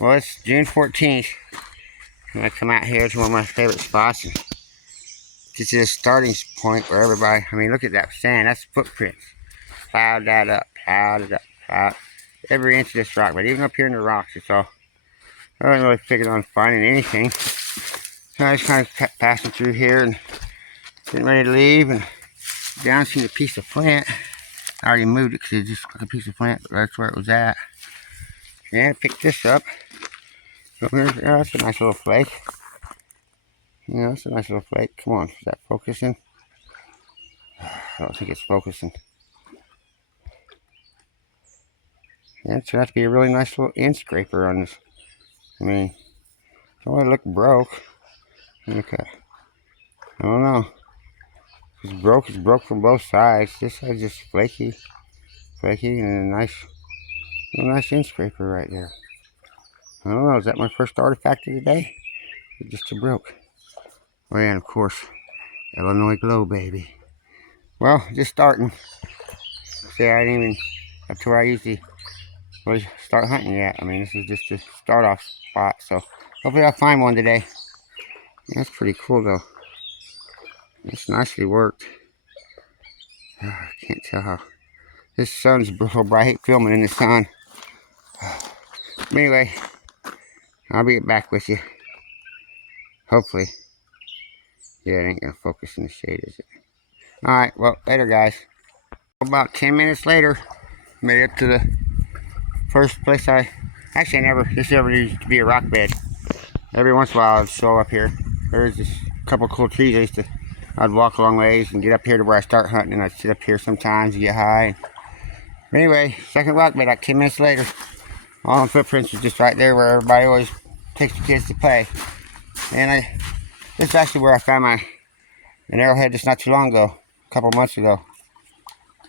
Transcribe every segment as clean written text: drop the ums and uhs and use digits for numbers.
Well, it's June 14th. And I come out here to one of my favorite spots. And this is a starting point where everybody, I mean, look at that sand. That's footprints. Plowed that up, plowed it up, plowed every inch of this rock. But even up here in the rocks, it's all, I wasn't really figured on finding anything. So I just kind of kept passing through here and getting ready to leave. And down seen a piece of flint. I already moved it because it's just like a piece of flint, but that's where it was at. And I picked this up. So here's, oh, that's a nice little flake. Yeah, that's a nice little flake. Come on, is that focusing? I don't think it's focusing. Yeah, it's going to have to be a really nice little end scraper on this. I mean, don't want to look broke. Look at, I don't know. It's broke from both sides. This side's just flaky, and a nice end scraper right there. I don't know, is that my first artifact of the day? Or just a broke? Oh yeah, and of course, Illinois glow, baby. Well, just starting. See, I didn't even up to where I usually really start hunting yet. I mean, this is just a start off spot, so hopefully I'll find one today. That's pretty cool though. It's nicely worked. I can't tell how. This sun's so bright. I hate filming in the sun. But anyway, I'll be back with you. Hopefully. Yeah, it ain't gonna focus in the shade, is it? Alright, well, later guys. About 10 minutes later, made it up to the first place this never used to be a rock bed. Every once in a while I'd show up here. There's just a couple cool trees I'd walk a long ways and get up here to where I start hunting, and I'd sit up here sometimes and get high. But anyway, second rock bed, like 10 minutes later. All the footprints are just right there where everybody always takes the kids to play. And this is actually where I found an arrowhead just not too long ago, a couple months ago.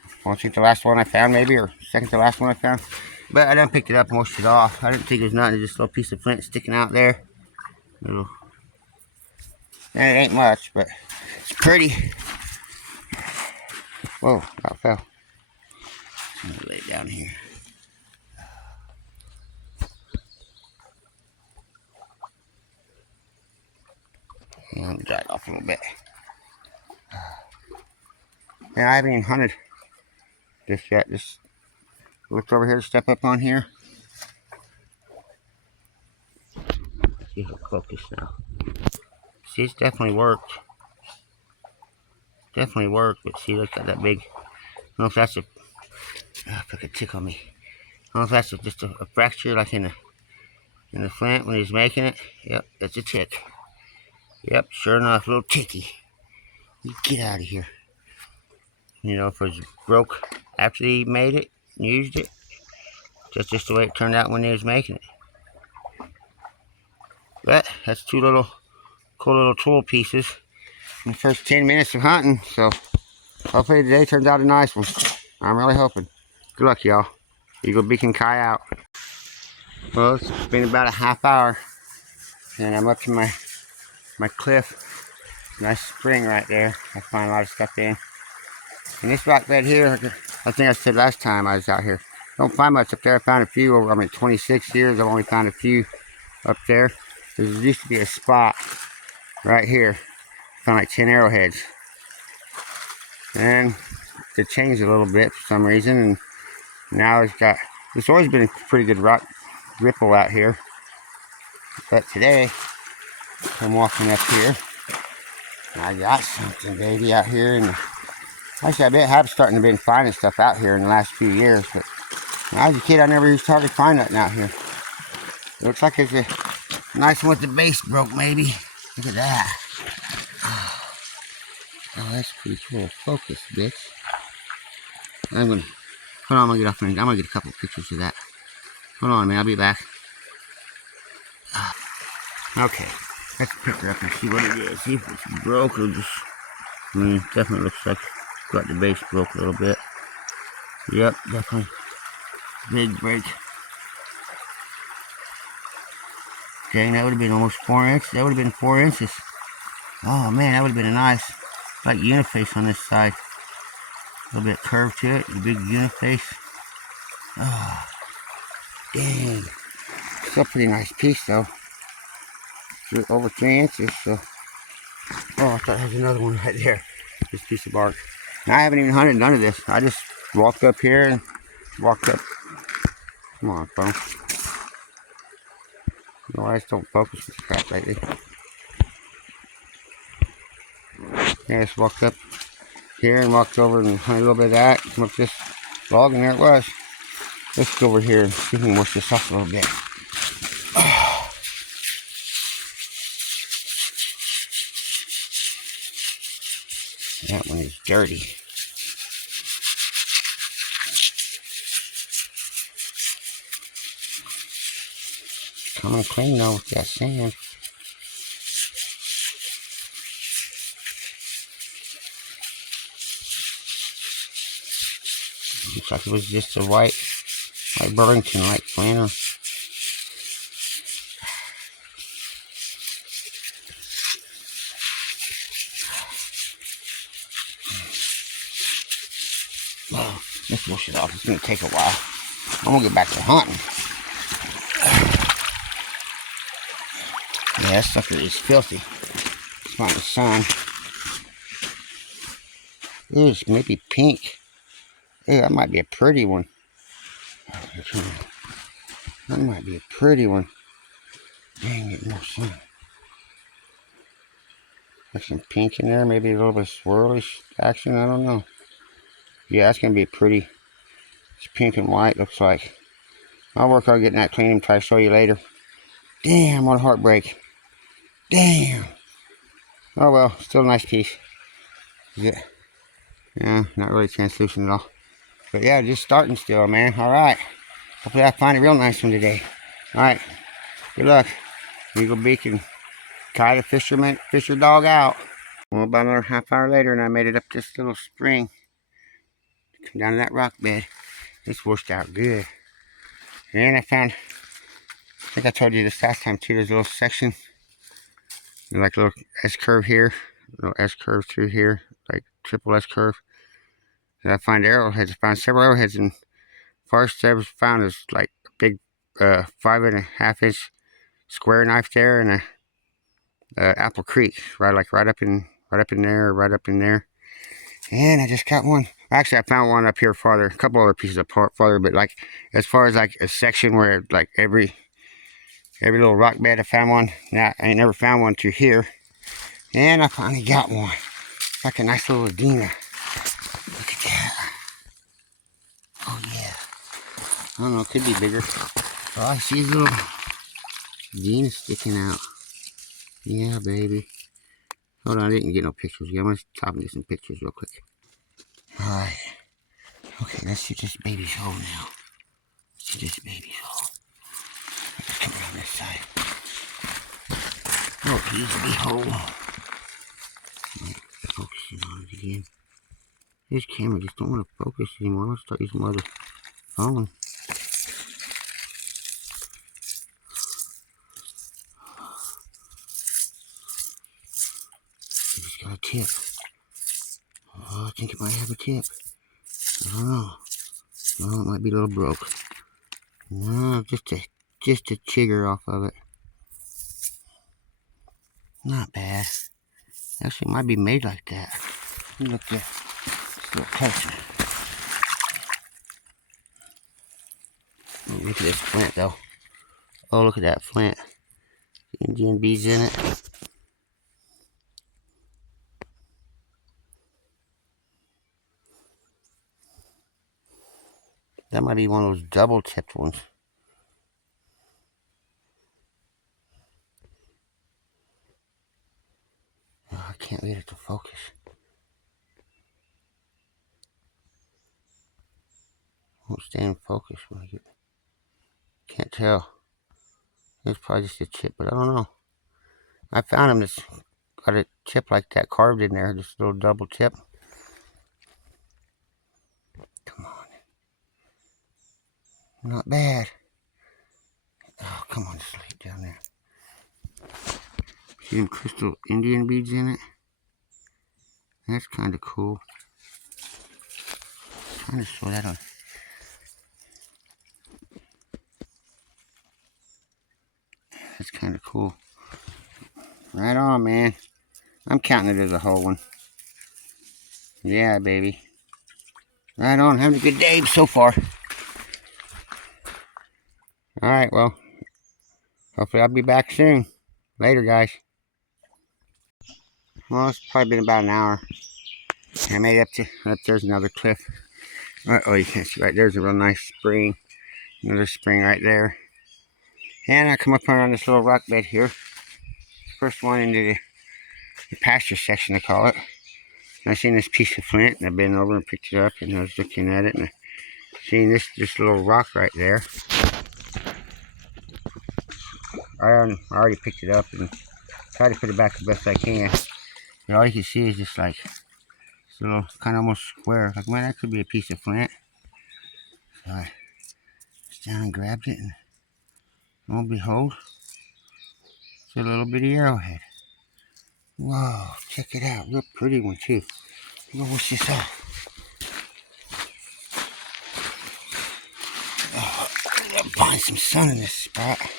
I don't think the last one I found maybe, or second to last one I found. But I done picked it up and washed it off. I didn't think it was nothing, just a little piece of flint sticking out there. And it ain't much, but it's pretty. Whoa, that fell. I'm gonna lay it down here. I'm gonna dry it off a little bit. And I haven't even hunted this yet. Just looked over here to step up on here. Let's see if it'll focus now. See, it's definitely worked. Definitely worked, but see, look at that big. I don't know if that's a. Oh, took a tick on me. I don't know if that's just a fracture like in the flint when he's making it. Yep, that's a tick. Yep, sure enough, a little ticky. You get out of here. You know, if it was broke after he made it and used it, that's just the way it turned out when he was making it. But that's two cool little tool pieces in the first 10 minutes of hunting. So hopefully today turns out a nice one. I'm really hoping. Good luck, y'all. Eagle Beak and Kai out. Well, it's been about a half hour, and I'm up to my cliff. Nice spring right there. I find a lot of stuff in. And this rock bed here, I think I said last time I was out here, don't find much up there. I found a few over, 26 years, I've only found a few up there. There used to be a spot right here. I found like 10 arrowheads. And it changed a little bit for some reason, and now it's always been a pretty good rock ripple out here. But today, I'm walking up here, and I got something, baby, out here. And actually, I bet I have starting to been finding stuff out here in the last few years, but when I was a kid, I never used to hardly find nothing out here. It looks like it's a nice one with the base broke, maybe. Look at that. Oh, that's pretty cool. Focus, bitch. Hold on, I'm gonna get off. I'm gonna get a couple pictures of that. Hold on, man. I'll be back. Okay, let's pick her up and see what it is. See if it's broke or just. I mean, it definitely looks like it's got the base broke a little bit. Yep, definitely. Big break. Dang, that would have been almost 4 inches. That would have been 4 inches. Oh man, that would have been a nice, like uniface on this side. A little bit curved to it, a big uniface. Oh, dang. Still a pretty nice piece though. Over 3 inches, so. Oh, I thought there was another one right there. This piece of bark. And I haven't even hunted none of this. I just walked up here and walked up. Come on, phone. No, I just don't focus with crap lately. Yeah, I just walked up here and walked over and hunted a little bit of that. Come up this log and there it was. Let's go over here and see if we can wash this off a little bit. That one is dirty. Coming clean though with that sand. Looks like it was just a white Burlington light planter. Oh, let's wash it off. It's gonna take a while. I'm gonna get back to hunting. Yeah, that sucker is filthy. It's not the sun. Ooh, it's maybe pink. Ooh, that might be a pretty one. That might be a pretty one. Dang, get more sun. There's some pink in there, maybe a little bit of swirlish action, I don't know. Yeah, that's gonna be pretty. It's pink and white, looks like. I'll work on getting that clean and try to show you later. Damn, what a heartbreak. Damn. Oh well, still a nice piece. Yeah, not really translucent at all. But yeah, just starting still, man. Alright. Hopefully I find a real nice one today. Alright. Good luck. Eagle Beak and Kai the fisher dog out. Well, about another half hour later and I made it up this little spring. Come down to that rock bed. It's washed out good. And I found, I think I told you this last time too, there's a little section. Like a little S-curve here. A little S-curve through here. Like triple S-curve. And I find arrowheads. I found several arrowheads, and farthest I ever found is like a big 5.5 inch square knife there, and a Apple Creek, right up in there. And I just got one. Actually, I found one up here farther, a couple other pieces apart farther, but like as far as like a section where like every little rock bed, I found one. Now I ain't never found one through here, and I finally got one. Like a nice little Adina. Look at that. Oh yeah. I don't know, it could be bigger. Oh, I see these little Adina sticking out. Yeah, baby. Hold on, I didn't get no pictures yet. I'm gonna stop and get some pictures real quick. Alright. Okay, let's see this baby's hole now. Let's see this baby's hole. Let's come around this side. Oh, easy hole. Focusing on it again. This camera just don't want to focus anymore. Let's start using my other phone. It's got a tip. Oh, I think it might have a tip. I don't know. Oh, it might be a little broke. No, just a chigger off of it. Not bad. Actually, it might be made like that. Let me look there. It's a little closer. Oh, look at this flint, though. Oh, look at that flint. Indian beads in it. That might be one of those double-tipped ones. Oh, I can't get it to focus. Won't stay in focus when I get. Can't tell. It's probably just a chip, but I don't know. I found him that's got a chip like that carved in there, just a little double chip. Come on. Not bad. Oh, come on, just lay it down there. See them crystal Indian beads in it? That's kind of cool. I'm trying to show that on. kind of cool. Right on, man. I'm counting it as a whole one. Yeah, baby. Right on. Having a good day so far. Alright, well, hopefully I'll be back soon. Later, guys. Well, it's probably been about an hour. I made it up there's another cliff. Oh, you can't see right there's a real nice spring. Another spring right there. And I come up on this little rock bed here. First one into the pasture section, I call it. And I seen this piece of flint, and I've been over and picked it up, and I was looking at it, and I seen this little rock right there. I already picked it up and tried to put it back the best I can. And all you can see is just like this little kind of almost square. Like, man, that could be a piece of flint. So I just down and grabbed it, and lo and behold, it's a little bitty arrowhead. Whoa, check it out. Real pretty one too. I'm gonna wash this off. Oh, I gotta find some sun in this spot. I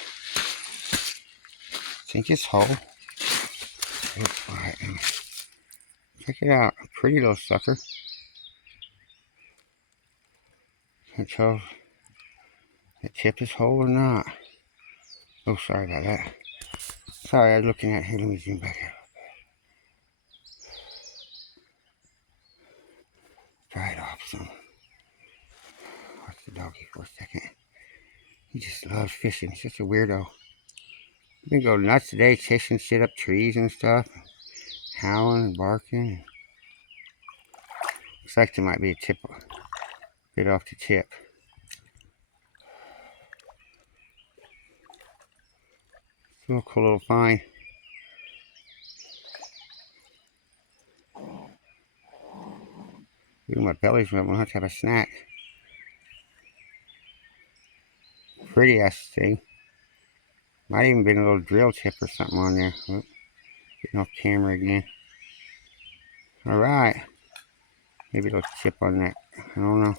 think it's whole. Alright, check it out. Pretty little sucker. Can't tell if the tip is whole or not. Oh, sorry about that. Sorry, I was looking at here. Let me zoom back out. Dry it off some. Watch the doggy for a second. He just loves fishing. He's such a weirdo. He's been going nuts today, chasing shit up trees and stuff. Howling and barking. Looks like there might be a tip. Bit off the tip. Still a cool little find. Ooh, my belly's rumbling. I'll have to have a snack. Pretty ass thing. Might even been a little drill tip or something on there. Oh, getting off camera again. Alright. Maybe a little chip on that. I don't know.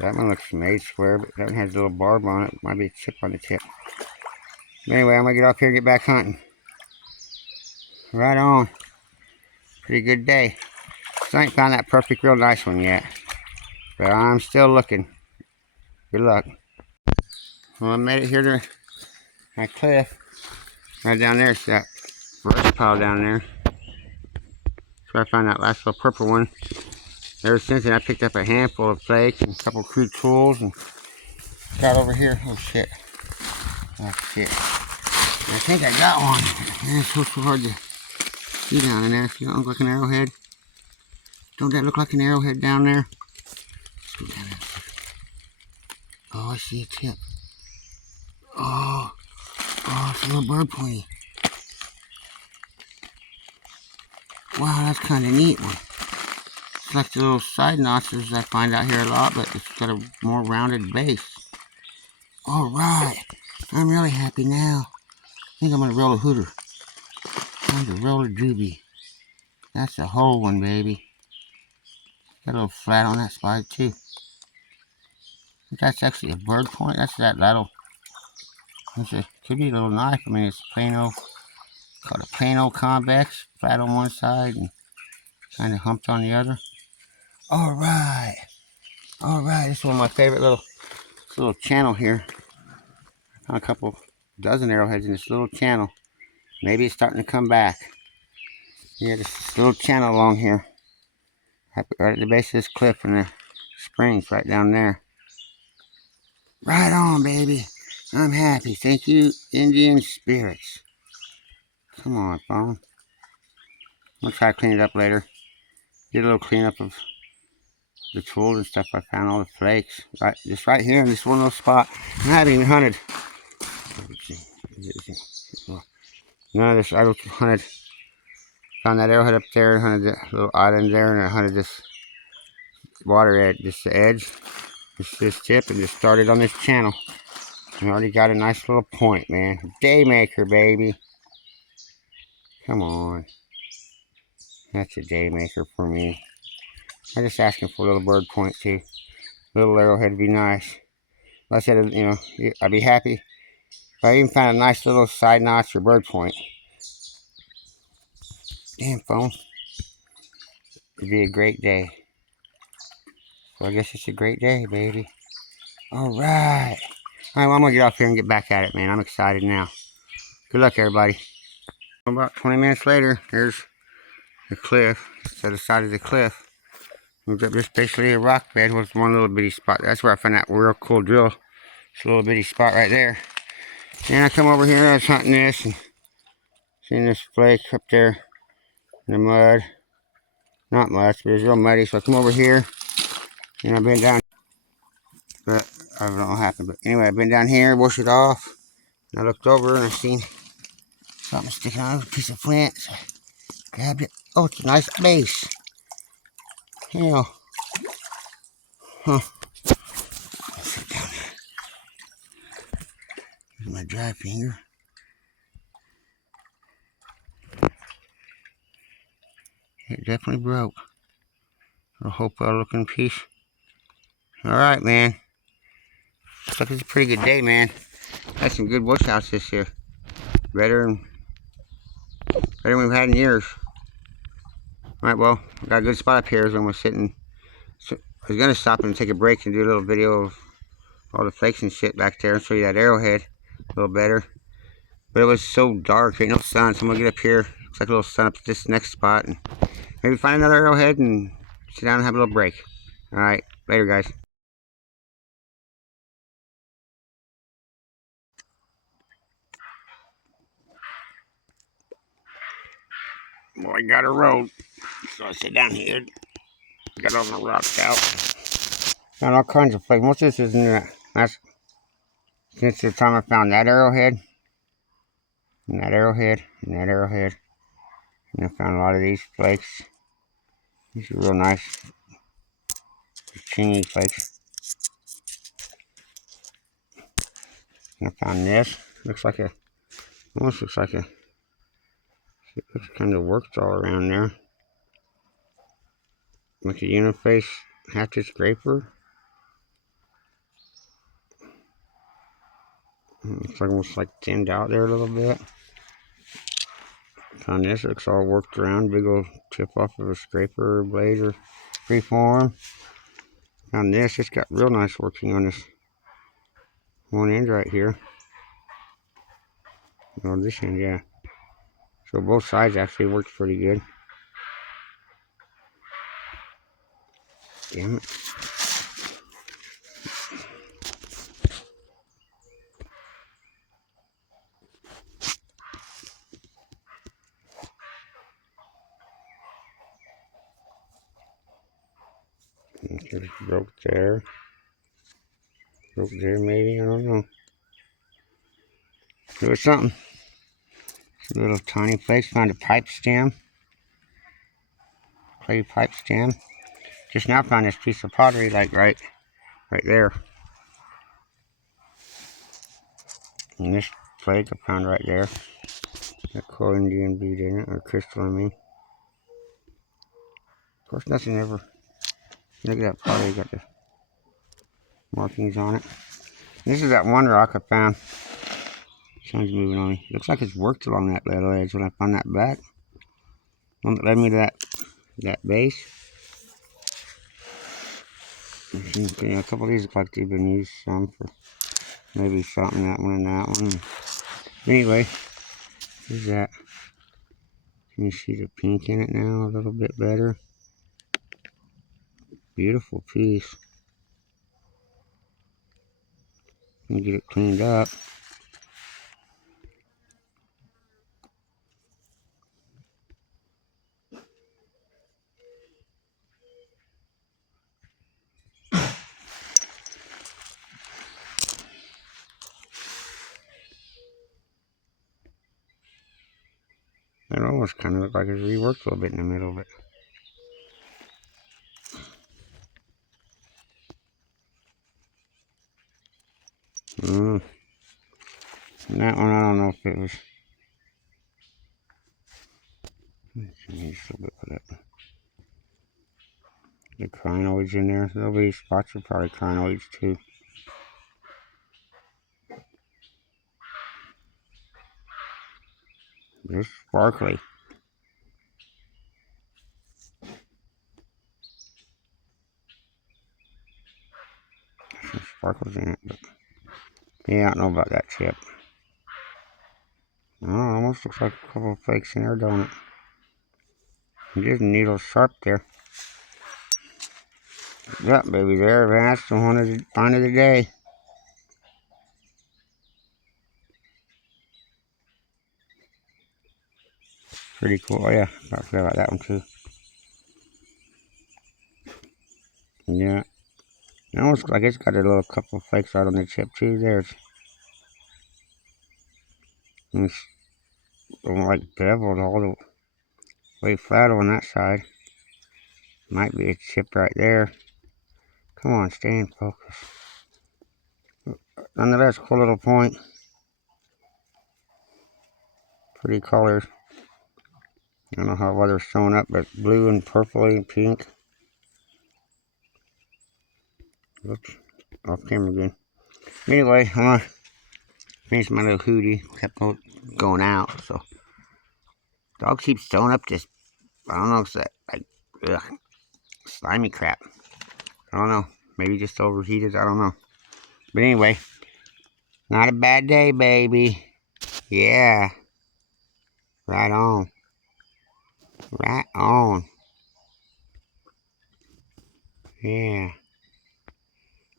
That one looks made square, but that one has a little barb on it. Might be a chip on the tip. Anyway, I'm gonna get off here and get back hunting. Right on. Pretty good day. Still ain't found that perfect, real nice one yet. But I'm still looking. Good luck. Well, I made it here to that cliff. Right down there, see that brush pile down there. That's where I found that last little purple one. Ever since then, I picked up a handful of flakes and a couple crude tools and got over here. Oh shit. Oh shit. I think I got one. Man, it's so hard to see down in there. See, that look like an arrowhead? Don't that look like an arrowhead down there? Oh, I see a tip. Oh, it's a little bird pointy. Wow, that's kind of neat one. It's like the little side notches I find out here a lot, but it's got a more rounded base. Alright, I'm really happy now. I think I'm going to roll a hooter. Time to roll a doobie. That's a whole one, baby. Got a little flat on that spot, too. I think that's actually a bird point. That's that little. Could be a little knife. I mean, it's plain old, called a plain old convex. Flat on one side and kind of humped on the other. Alright. Alright, this is one of my favorite little channel here. I found a couple dozen arrowheads in this little channel. Maybe it's starting to come back. Yeah, this little channel along here. Right at the base of this cliff and the springs right down there. Right on, baby. I'm happy. Thank you, Indian spirits. Come on, phone. I'm gonna try to clean it up later. Get a little cleanup of the tools and stuff. I found all the flakes. Just right here in this one little spot. I haven't even hunted. None of this. I hunted. Found that arrowhead up there. Hunted that little island there, and I hunted this water edge, just the edge, this tip, and just started on this channel. And already got a nice little point, man. Daymaker, baby. Come on. That's a daymaker for me. I'm just asking for a little bird point too. A little arrowhead would be nice. Like I said, you know, I'd be happy But I even found a nice little side notch or bird point. Damn phone. It'd be a great day. So I guess it's a great day, baby. Alright. Alright, well, I'm gonna get off here and get back at it, man. I'm excited now. Good luck, everybody. About 20 minutes later, there's the cliff. It's at the side of the cliff. Moved up just basically a rock bed with one little bitty spot. That's where I found that real cool drill. It's a little bitty spot right there. And I come over here, I was hunting this and seeing this flake up there in the mud. Not much, but it's real muddy. So I come over here and I've been down, but I don't know what happened. But anyway, I've been down here, washed it off. And I looked over and I seen something sticking out of a piece of flint. So I grabbed it. Oh, it's a nice base. Hell. Huh. Sit down there. Here's my dry finger. It definitely broke. I hope I'll look in peace. Alright, man. Looks like it's a pretty good day, man. Had some good washouts this year. Better than we've had in years. Alright, well, I got a good spot up here as I'm sitting. So I was gonna stop and take a break and do a little video of all the flakes and shit back there and show you that arrowhead a little better. But it was so dark, ain't no sun, so I'm gonna get up here. Looks like a little sun up at this next spot and maybe find another arrowhead and sit down and have a little break. Alright, later guys. Well, I got a road, so I sit down here. Got all my rocks out. Found all kinds of flakes. Most of this is new. That's since the time I found that arrowhead, and that arrowhead, and that arrowhead. And I found a lot of these flakes. These are real nice, chingy flakes. And I found this. Looks like a, almost looks like a, it looks kind of worked all around there. Like a uniface hatchet scraper. It's like almost like thinned out there a little bit. Found this, looks all worked around, big old tip off of a scraper blade or freeform. Found this, it's got real nice working on this one end right here. Oh, this end, yeah. So both sides actually worked pretty good. Damn it. Just broke there. Broke there maybe, I don't know. It was something. Some little tiny flakes. Found a pipe stem. Clay pipe stem. Just now found this piece of pottery like right there. And this flake I found right there. That cool Indian bead in it, or crystal I mean. Of course nothing ever. Look at that pottery, got the markings on it. This is that one rock I found. Sun's moving on me. Looks like it's worked along that little edge when I found that back. One that led me to that base. A couple of these look like they've been used some for maybe something, that one and that one. Anyway, here's that. Can you see the pink in it now a little bit better? Beautiful piece. And get it cleaned up. It almost kind of looked like it's reworked a little bit in the middle of it. And that one, I don't know if it was. Just a little bit of that. The crinoids in there. There'll be spots are probably crinoids too. Just sparkly. Some sparkles in it, but yeah, I don't know about that chip. Oh, almost looks like a couple of flakes in there, don't it? It is needle sharp there. Yep, baby, there, that's the one of the find of the day. Pretty cool. Oh, yeah, I forgot about that one too. Yeah, it almost looks like it's got a little couple of flakes right on the chip too. There's it's like beveled all the way flat on that side. Might be a chip right there. Come on, stay in focus. Nonetheless, cool little point. Pretty colors. I don't know how well they're showing up, but blue and purpley and pink. Oops, off camera again. Anyway, I'm gonna finish my little hootie. Kept going out, so dog keeps throwing up this. I don't know, it's that like ugh, slimy crap. I don't know. Maybe just overheated. I don't know. But anyway, not a bad day, baby. Yeah, right on. Right on. Yeah.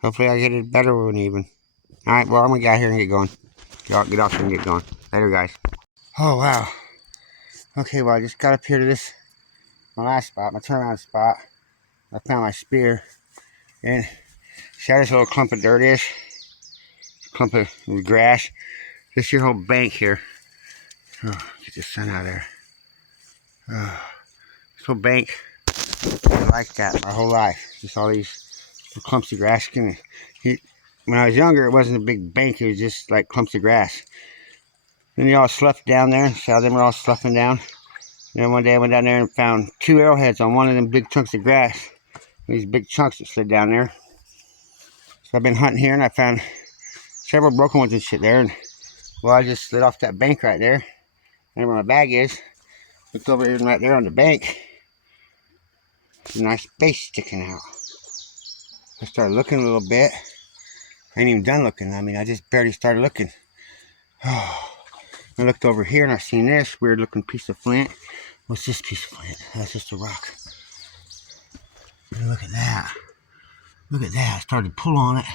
Hopefully I get a better one even. Alright, well, I'm gonna get out here and get going. Get off here and get going. Later, guys. Oh, wow. Okay, well, I just got up here to my last spot, my turnaround spot. I found my spear. And see how this little clump of dirt is? Clump of grass. This your whole bank here. Oh, get the sun out of there. Oh, this whole bank was like that my whole life. Just all these clumps of grass. When I was younger, it wasn't a big bank. It was just like clumps of grass. Then they all sloughed down there. See how them were all sloughing down? And then one day I went down there and found 2 arrowheads on one of them big chunks of grass. These big chunks that slid down there. So I've been hunting here and I found several broken ones and shit there. And well, I just slid off that bank right there. And where my bag is, looked over here and right there on the bank, there's a nice base sticking out. I started looking a little bit. I ain't even done looking. I mean, I just barely started looking. Oh, I looked over here and I seen this weird looking piece of flint. What's this piece of flint? That's just a rock. And look at that. Look at that. I started to pull on it.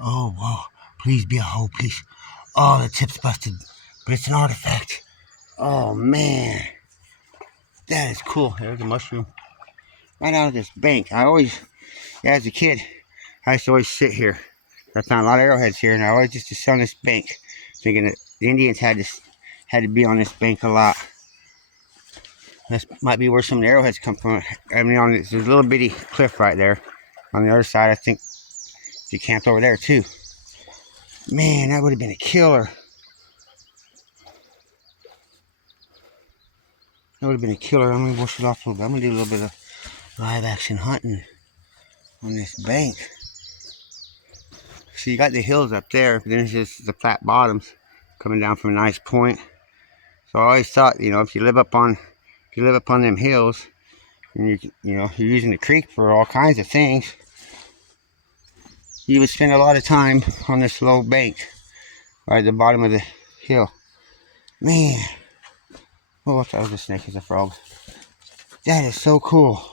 Oh, whoa. Please be a hole, please. Oh, the tip's busted. But it's an artifact. Oh, man. That is cool. There's a mushroom. Right out of this bank. I always, as a kid, I used to always sit here. I found a lot of arrowheads here, and I always used to sit on this bank, thinking that the Indians had to be on this bank a lot. This might be where some of the arrowheads come from. I mean, there's a little bitty cliff right there. On the other side, I think they camped over there too. Man, that would have been a killer. That would have been a killer. I'm gonna wash it off a little bit. I'm gonna do a little bit of live action hunting on this bank. So you got the hills up there, but then it's just the flat bottoms coming down from a nice point. So I always thought, if you live up on them hills, and you're using the creek for all kinds of things, you would spend a lot of time on this low bank, right at the bottom of the hill. Man, oh, that was a snake, it's a frog. That is so cool.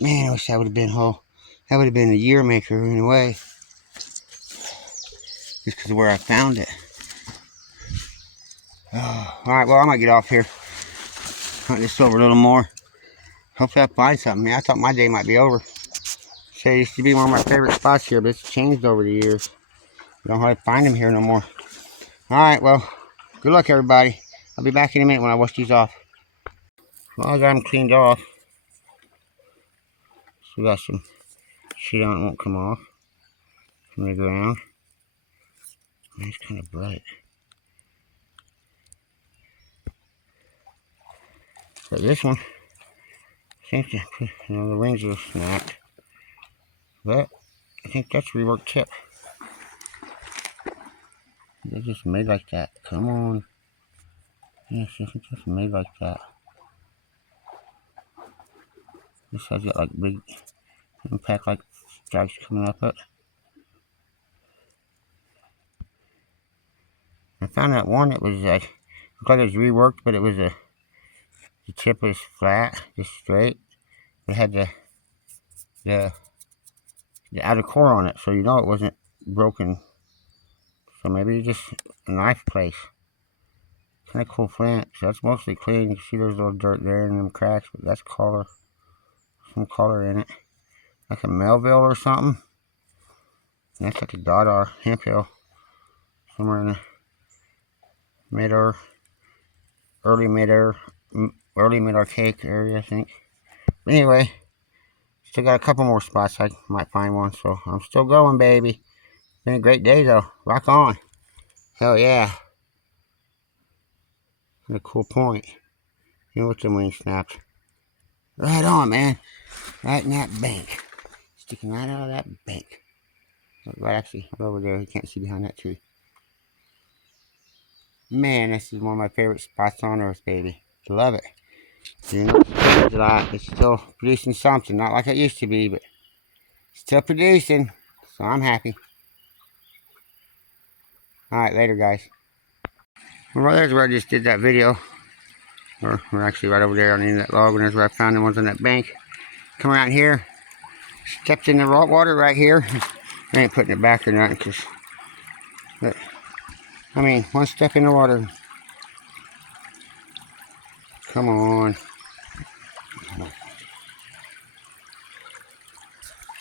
Man, I wish that would have been that would have been a year maker in a way, just because of where I found it. Oh, all right, well, I'm gonna get off here, hunt this over a little more. Hopefully I find something. Man, I thought my day might be over. Say, it used to be one of my favorite spots here, but it's changed over the years. I don't hardly find them here no more. Alright, well, good luck, everybody. I'll be back in a minute when I wash these off. Well, I got them cleaned off. Still got some shit on it, won't come off from the ground. It's kind of bright. But this one, I think the wings are snapped. But I think that's reworked tip. They're just made like that. Come on. Yeah, see, it's just made like that. This has got like big impact like stripes coming up it. I found that one that was like, looked like it was reworked, but it was the tip was flat, just straight. It had the, the outer core on it, so you know it wasn't broken. So maybe just a knife place. Kind of cool flint. So that's mostly clean. You can see there's a little dirt there and them cracks, but that's color. Some color in it. Like a Melville or something. And that's like a Goddard Hemphill. Somewhere in the mid-air, early mid-archaic area, I think. But anyway, still got a couple more spots. I might find one, so I'm still going, baby. Been a great day, though. Rock on. Hell yeah. What a cool point. You know what the wing snapped. Right on, man. Right in that bank. Sticking right out of that bank. Right, actually, right over there. You can't see behind that tree. Man, this is one of my favorite spots on earth, baby. Love it. You know, it's a lot. It's still producing something. Not like it used to be, but still producing. So I'm happy. Alright, later, guys. Well, there's where I just did that video. Or we're actually right over there on the end of that log, and there's where I found the ones on that bank. Come around here. Stepped in the water right here. I ain't putting it back or nothing, because, I mean, one step in the water. Come on.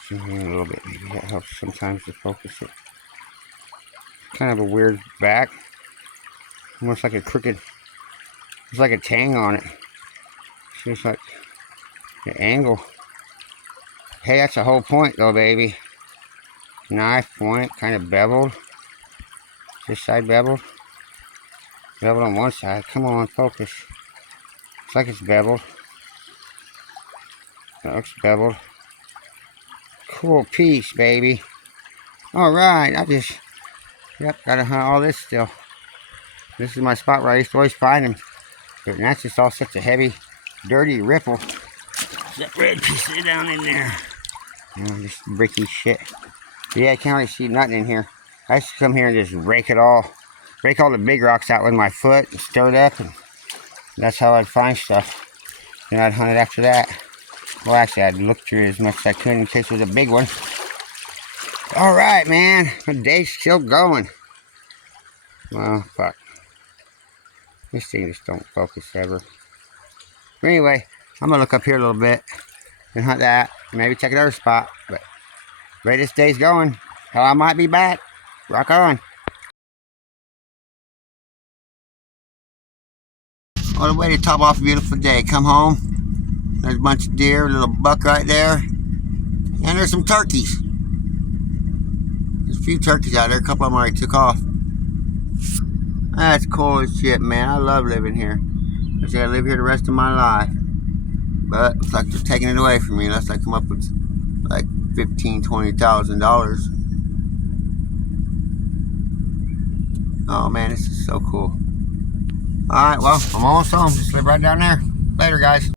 Zoom in a little bit, maybe that helps sometimes to focus it. Kind of a weird back. Almost like a crooked, it's like a tang on it. It's just like the angle. Hey, that's the whole point though, baby. Knife point, kind of beveled. This side beveled. Beveled on one side. Come on, focus. Looks like it's beveled. That looks beveled. Cool piece, baby. Alright, yep, gotta hunt all this still. This is my spot where I used to always find them. But that's just all such a heavy, dirty ripple. That red piece down in there. Just bricky shit. Yeah, I can't really see nothing in here. I used to come here and just rake all the big rocks out with my foot and stir it up, and that's how I'd find stuff. Then I'd hunt it after that. Well, actually, I'd look through it as much as I could in case it was a big one. All right, man. The day's still going. Well, fuck. This thing just don't focus ever. But anyway, I'm gonna look up here a little bit and hunt that. Maybe check another spot. But the way this day's going, hell, I might be back. Rock on. What a way to top off a beautiful day. Come home. There's a bunch of deer, a little buck right there. And there's some turkeys. There's a few turkeys out there. A couple of them already took off. That's cool as shit, man. I love living here. I say I live here the rest of my life. But it's like they're taking it away from me unless I come up with like $15,000, $20,000. Oh man, this is so cool. Alright, well, I'm almost home. Just live right down there. Later, guys.